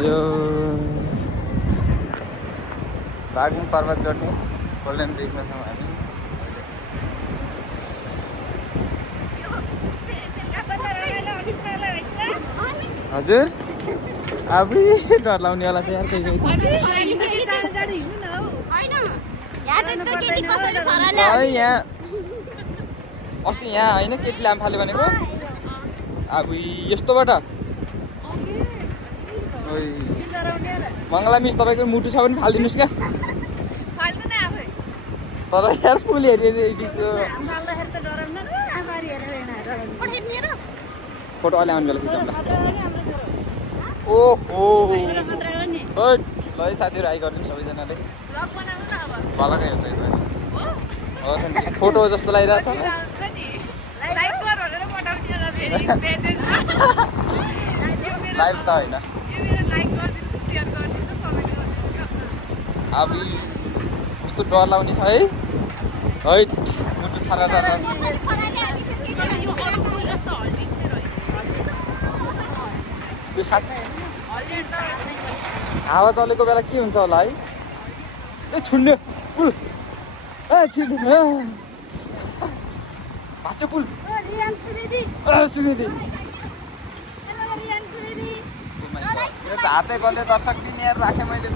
यो बागुङ पर्वत चढ्ने गोल्डन ब्रिजमा छौँ हामी। हजुर अब डर लाउनेवाला चाहिँ यार केही यहाँ अस्ति यहाँ होइन केटीले आम्फाले भनेको अब यस्तोबाट मङ्गला मिस तपाईँको मुटु छ भने फालिदिनुहोस् क्या। तर यार फुल हेरेर फोटो अहिले आउने बेला खिचौँ ल। ओहो ल है साथीहरू आइ गरिदिनु सबैजनाले भलकै हो त यो त फोटो जस्तो लागिरहेछ लाइभ त होइन अब कस्तो डर लाउने छ है मुटु थरा यो साथ हावा चलेको बेला के हुन्छ होला है। ए छुन्ने पुल छिर्नु भाँच्यो पुल सुनिदि हातै गले दर्शक दिने राखेँ मैले